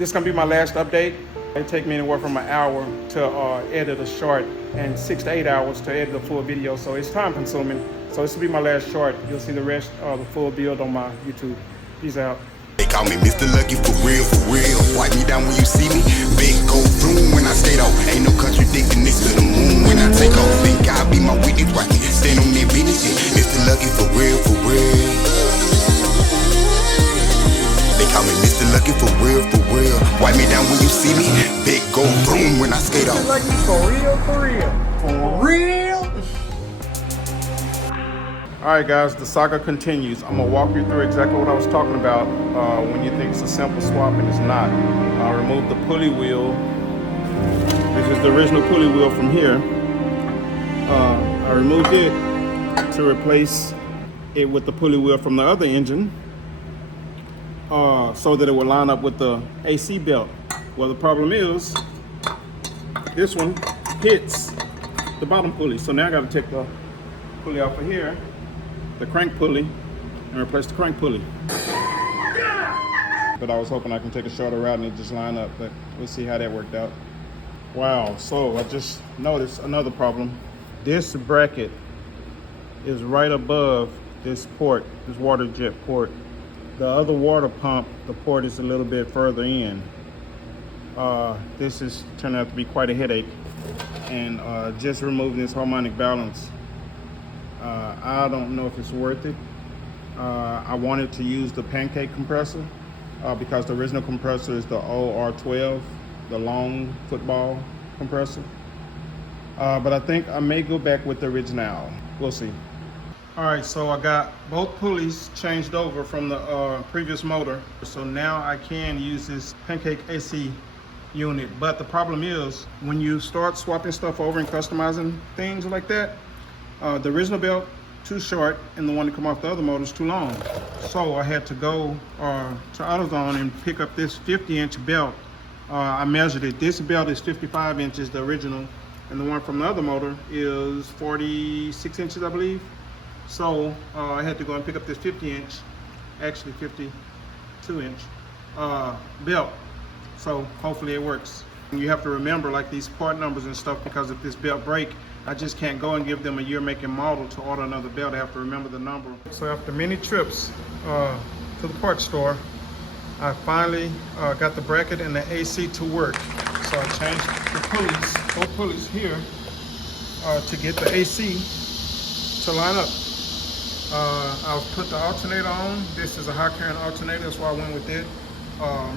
This is gonna be my last update. It takes me anywhere from an hour to edit a short and 6 to 8 hours to edit a full video. So it's time consuming. So this will be my last short. You'll see the rest of the full build on my YouTube. Peace out. They call me Mr. Lucky for real, for real. Wipe me down when you see me. Big go boom when I skate off. Ain't no contradicting this to the moon when I take off. Think God be my witness, watch me stand on their business. Mr. Lucky for real, for real. They call me Mr. Lucky for real, for real. Wipe me down when you see me. Big go boom when I skate off. Lucky for real, for real. For real? Alright guys, the saga continues. I'm gonna walk you through exactly what I was talking about when you think it's a simple swap and it's not. I removed the pulley wheel. This is the original pulley wheel from here. I removed it to replace it with the pulley wheel from the other engine so that it would line up with the AC belt. Well, the problem is this one hits the bottom pulley. So now I gotta take the pulley off of here, the crank pulley, and replace the crank pulley. But I was hoping I can take a shorter route and it just line up, but we'll see how that worked out. Wow, so I just noticed another problem. This bracket is right above this port, this water jet port. The other water pump, the port is a little bit further in. This is turning out to be quite a headache. And just removing this harmonic balance, I don't know if it's worth it. I wanted to use the pancake compressor because the original compressor is the OR12, the long football compressor. But I think I may go back with the original. We'll see. All right, so I got both pulleys changed over from the previous motor. So now I can use this pancake AC unit. But the problem is when you start swapping stuff over and customizing things like that, the original belt too short and the one that come off the other motor is too long. So I had to go to AutoZone and pick up this 50-inch belt. I measured it. This belt is 55 inches, the original, and the one from the other motor is 46 inches, I believe. So I had to go and pick up this 50-inch, actually 52-inch belt. So hopefully it works. And you have to remember like these part numbers and stuff, because if this belt break, I just can't go and give them a year, make, and model to order another belt. I have to remember the number. So after many trips to the parts store, I finally got the bracket and the AC to work. So I changed the pulleys, both pulleys here, to get the AC to line up. I'll put the alternator on. This is a high current alternator, that's why I went with it.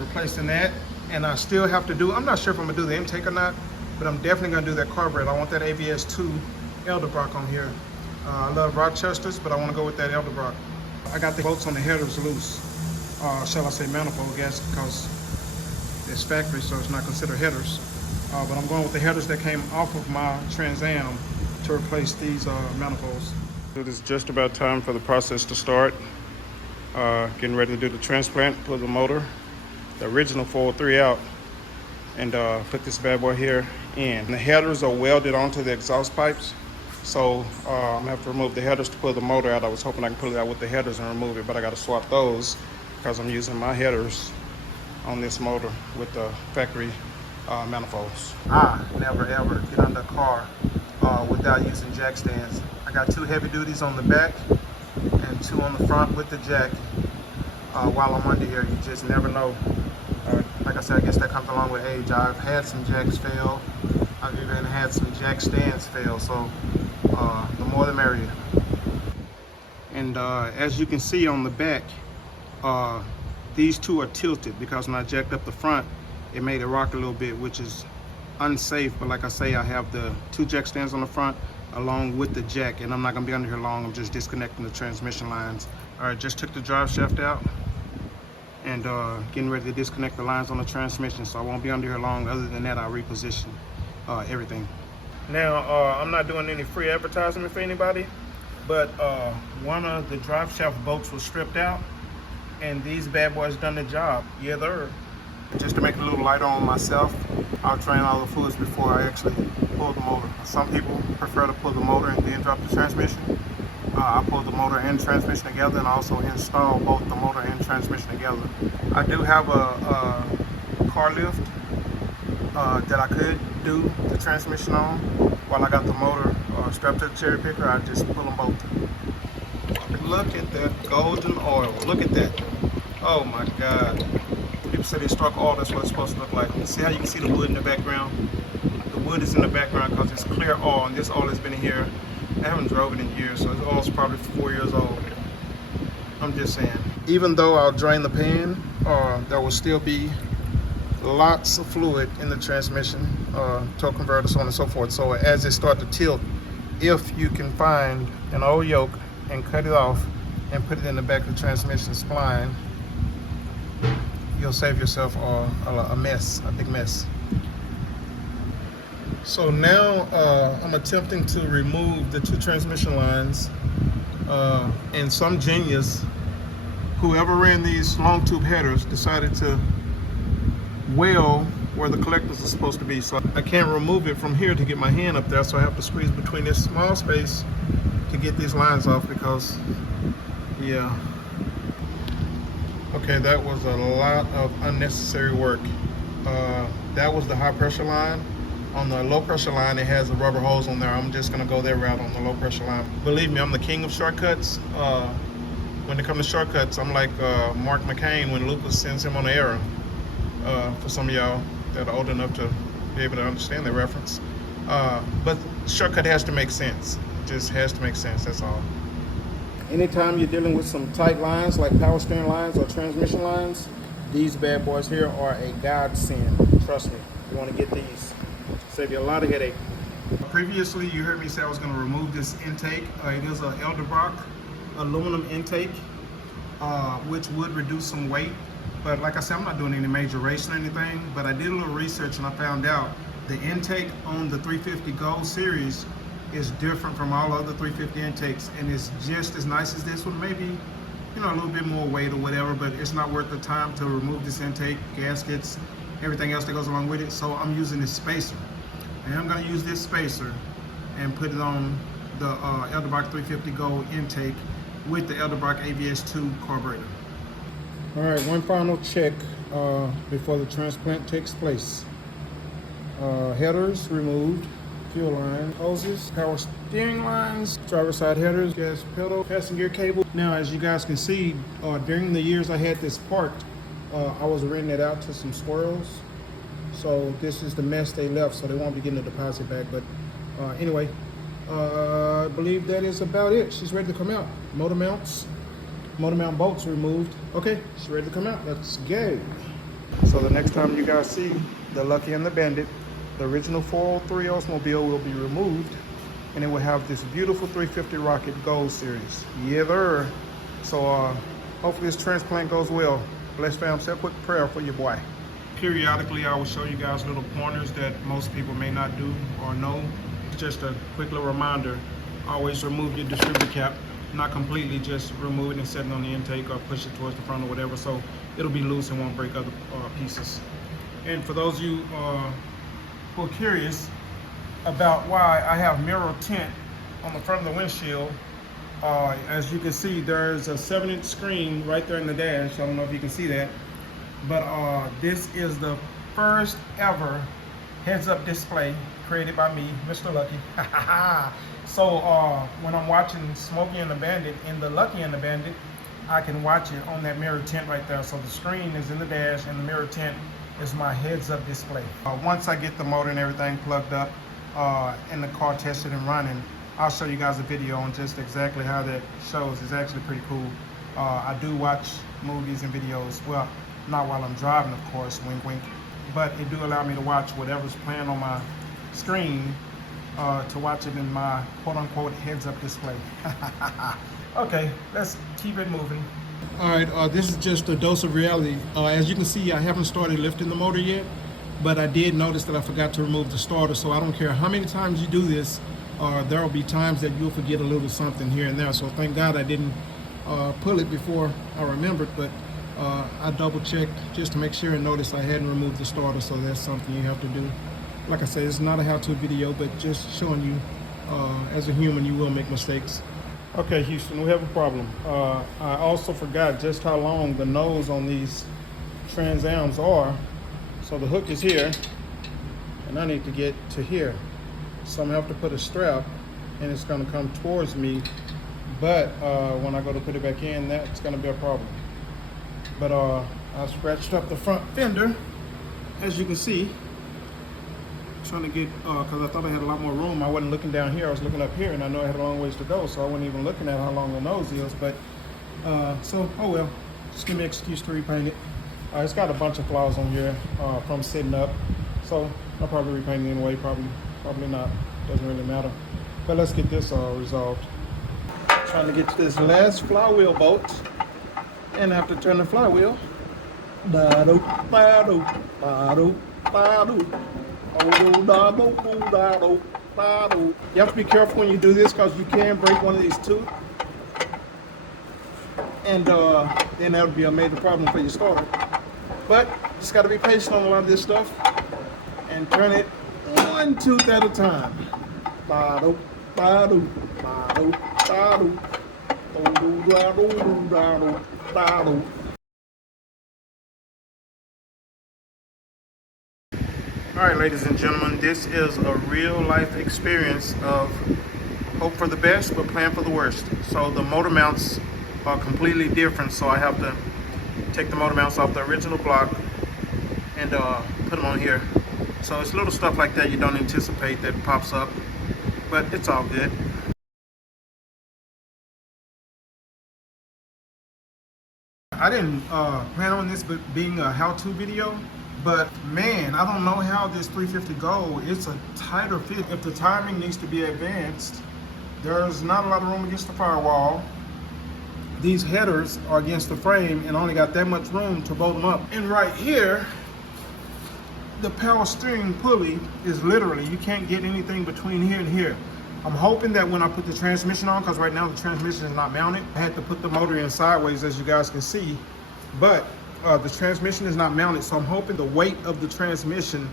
Replacing that. And I still have to do, I'm not sure if I'm gonna do the intake or not, but I'm definitely gonna do that carburetor. I want that ABS2 Elderbrock on here. I love Rochester's, but I wanna go with that Elderbrock. I got the bolts on the headers loose. Shall I say manifold gas, because it's factory, so it's not considered headers. But I'm going with the headers that came off of my Trans Am to replace these manifolds. It is just about time for the process to start. Getting ready to do the transplant, pull the motor, the original 403 out, and put this bad boy here in. The headers are welded onto the exhaust pipes, so I'm gonna have to remove the headers to pull the motor out. I was hoping I could pull it out with the headers and remove it, but I gotta swap those because I'm using my headers on this motor with the factory manifolds. I never ever get under a car without using jack stands. I got 2 heavy duties on the back and 2 on the front with the jack. While I'm under here, you just never know. Like I said, I guess that comes along with age. I've had some jacks fail. I've even had some jack stands fail, so the more the merrier. And as you can see on the back, these 2 are tilted because when I jacked up the front, it made it rock a little bit, which is unsafe. But like I say, I have the 2 jack stands on the front along with the jack, and I'm not gonna be under here long. I'm just disconnecting the transmission lines. All right, just took the drive shaft out and getting ready to disconnect the lines on the transmission, so I won't be under here long. Other than that, I'll reposition everything. Now, I'm not doing any free advertisement for anybody, but one of the drive shaft bolts was stripped out, and these bad boys done the job. Yeah, they're. Just to make it a little lighter on myself, I'll drain all the fluids before I actually pull the motor. Some people prefer to pull the motor and then drop the transmission. I pull the motor and transmission together, and also install both the motor and transmission together. I do have a car lift that I could do the transmission on while I got the motor strapped to the cherry picker. I just pull them both. Look at that golden oil. Look at that. Oh my God. People say they struck oil. That's what it's supposed to look like. See how you can see the wood in the background? The wood is in the background because it's clear oil, and this oil has been here. I haven't drove it in years, so this oil's probably 4 years old. I'm just saying. Even though I'll drain the pan, there will still be lots of fluid in the transmission, torque converter, so on and so forth. So as it starts to tilt, if you can find an old yoke and cut it off and put it in the back of the transmission spline, you'll save yourself a mess, a big mess. So now I'm attempting to remove the two transmission lines, and some genius, whoever ran these long tube headers, decided to weld where the collectors are supposed to be. So I can't remove it from here to get my hand up there, so I have to squeeze between this small space to get these lines off because, yeah. Okay, that was a lot of unnecessary work. That was the high pressure line. On the low pressure line, it has a rubber hose on there. I'm just gonna go that route on the low pressure line. Believe me, I'm the king of shortcuts. When it comes to shortcuts, I'm like Mark McCain when Lucas sends him on the errand. For some of y'all that are old enough to be able to understand the reference. But shortcut has to make sense. It just has to make sense, that's all. Anytime you're dealing with some tight lines like power steering lines or transmission lines, these bad boys here are a godsend. Trust me, you want to get these. Save you a lot of headache. Previously, you heard me say I was going to remove this intake. It is an Edelbrock aluminum intake, which would reduce some weight. But like I said, I'm not doing any major racing or anything, but I did a little research and I found out the intake on the 350 Gold series is different from all other 350 intakes, and it's just as nice as this one. Maybe, you know, a little bit more weight or whatever, but it's not worth the time to remove this intake, gaskets, everything else that goes along with it. So I'm using this spacer, and I'm going to use this spacer and put it on the Edelbrock 350 Gold intake with the Edelbrock ABS2 carburetor. All right, one final check before the transplant takes place. Headers removed, fuel line, hoses, power steering lines, driver side headers, gas pedal, passenger cable. Now, as you guys can see, during the years I had this parked, I was renting it out to some squirrels. So this is the mess they left, so they won't be getting the deposit back. But anyway, I believe that is about it. She's ready to come out. Motor mount bolts removed. Okay, she's ready to come out. Let's go. So the next time you guys see the Lucky and the Bandit, the original 403 Oldsmobile will be removed, and it will have this beautiful 350 Rocket Gold series. Yeah, there. So hopefully this transplant goes well. Bless fam, say a quick prayer for your boy. Periodically, I will show you guys little pointers that most people may not do or know. Just a quick little reminder, always remove your distributor cap. Not completely, just remove it and set it on the intake or push it towards the front or whatever, so it'll be loose and won't break other pieces. And for those of you who are curious about why I have mirror tint on the front of the windshield, as you can see, there's a 7-inch screen right there in the dash. I don't know if you can see that, but this is the first ever heads-up display created by me, Mr. Lucky. So when I'm watching Smokey and the Bandit in the Lucky and the Bandit, I can watch it on that mirror tint right there. So the screen is in the dash and the mirror tint is my heads-up display. Once I get the motor and everything plugged up and the car tested and running, I'll show you guys a video on just exactly how that shows. It's actually pretty cool. I do watch movies and videos, well, not while I'm driving, of course, wink wink, but it do allow me to watch whatever's playing on my screen, to watch it in my quote-unquote heads-up display. Okay, let's keep it moving. All right, this is just a dose of reality. As you can see, I haven't started lifting the motor yet, but I did notice that I forgot to remove the starter, so I don't care how many times you do this, there will be times that you'll forget a little something here and there. So thank God I didn't pull it before I remembered, but I double-checked just to make sure and noticed I hadn't removed the starter, so that's something you have to do. Like I said, it's not a how-to video, but just showing you, as a human, you will make mistakes. Okay, Houston, we have a problem. I also forgot just how long the nose on these Trans Ams are. So the hook is here, and I need to get to here. So I'm gonna have to put a strap, and it's gonna come towards me. But when I go to put it back in, that's gonna be a problem. But I scratched up the front fender, as you can see. Trying to get, because I thought I had a lot more room. I wasn't looking down here, I was looking up here, and I know I had a long ways to go, so I wasn't even looking at how long the nose is. But so, oh well, just give me an excuse to repaint it. It's got a bunch of flaws on here from sitting up, so I'll probably repaint it anyway. Probably not. Doesn't really matter. But let's get this resolved. Trying to get to this last flywheel bolt, and I have to turn the flywheel. You have to be careful when you do this because you can break one of these too, and then that would be a major problem for your starter. But just got to be patient on a lot of this stuff and turn it one tooth at a time. All right, ladies and gentlemen, this is a real life experience of hope for the best, but plan for the worst. So the motor mounts are completely different. So I have to take the motor mounts off the original block and put them on here. So it's little stuff like that you don't anticipate that pops up, but it's all good. I didn't plan on this being a how-to video, but man, I don't know how this 350 Go, it's a tighter fit. If the timing needs to be advanced, there's not a lot of room against the firewall. These headers are against the frame and only got that much room to bolt them up. And right here, the power steering pulley is literally, you can't get anything between here and here. I'm hoping that when I put the transmission on, because right now the transmission is not mounted, I had to put the motor in sideways, as you guys can see, but the transmission is not mounted, so I'm hoping the weight of the transmission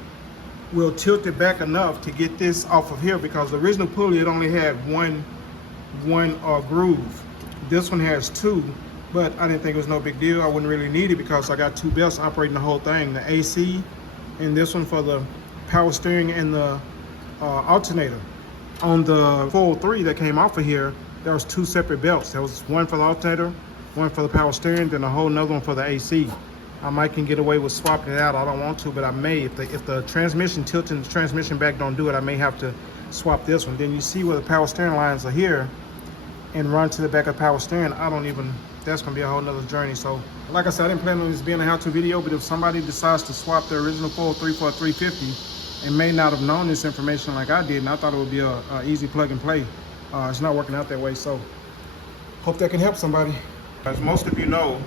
will tilt it back enough to get this off of here, because the original pulley, it only had one groove. This one has two, but I didn't think it was no big deal. I wouldn't really need it because I got two belts operating the whole thing, the AC and this one for the power steering and the alternator. On the 403 that came off of here, there was two separate belts. There was one for the alternator, one for the power steering, then a whole nother one for the AC. I might can get away with swapping it out. I don't want to, but I may. If the transmission, tilting the transmission back don't do it, I may have to swap this one. Then you see where the power steering lines are here and run to the back of the power steering. That's gonna be a whole nother journey. So like I said, I didn't plan on this being a how-to video, but if somebody decides to swap the original 403 for a 350 and may not have known this information like I did, and I thought it would be a easy plug and play, it's not working out that way. So hope that can help somebody. As most of you know,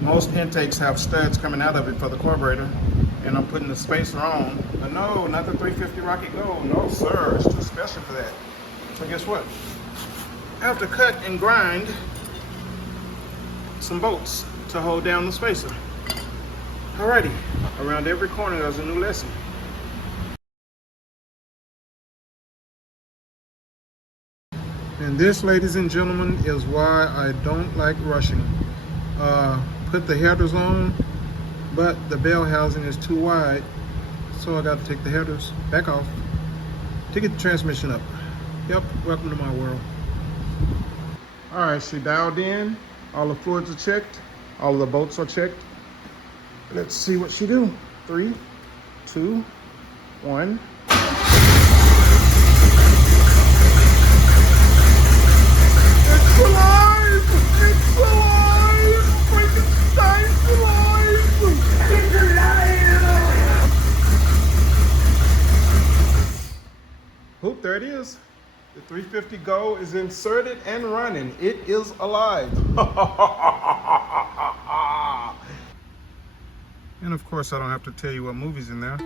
most intakes have studs coming out of it for the carburetor, and I'm putting the spacer on. But no, not the 350 Rocket Go. No, sir, it's too special for that. So guess what? I have to cut and grind some bolts to hold down the spacer. Alrighty, around every corner there's a new lesson. And this, ladies and gentlemen, is why I don't like rushing. Put the headers on, but the bell housing is too wide, so I got to take the headers back off to get the transmission up. Yep, welcome to my world. All right, she dialed in. All the fluids are checked. All of the bolts are checked. Let's see what she do. 3, 2, 1. It's alive! It's alive! Frankenstein's alive! It's alive! Oop, there it is. The 350 Go is inserted and running. It is alive. And of course, I don't have to tell you what movie's in there.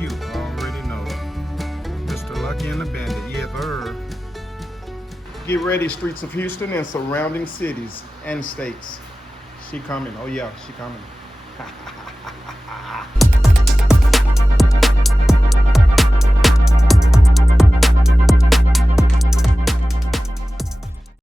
You already know. Mr. Lucky and the Bandit. Yeah, sir. Get ready, streets of Houston and surrounding cities and states. She coming. Oh yeah, she coming.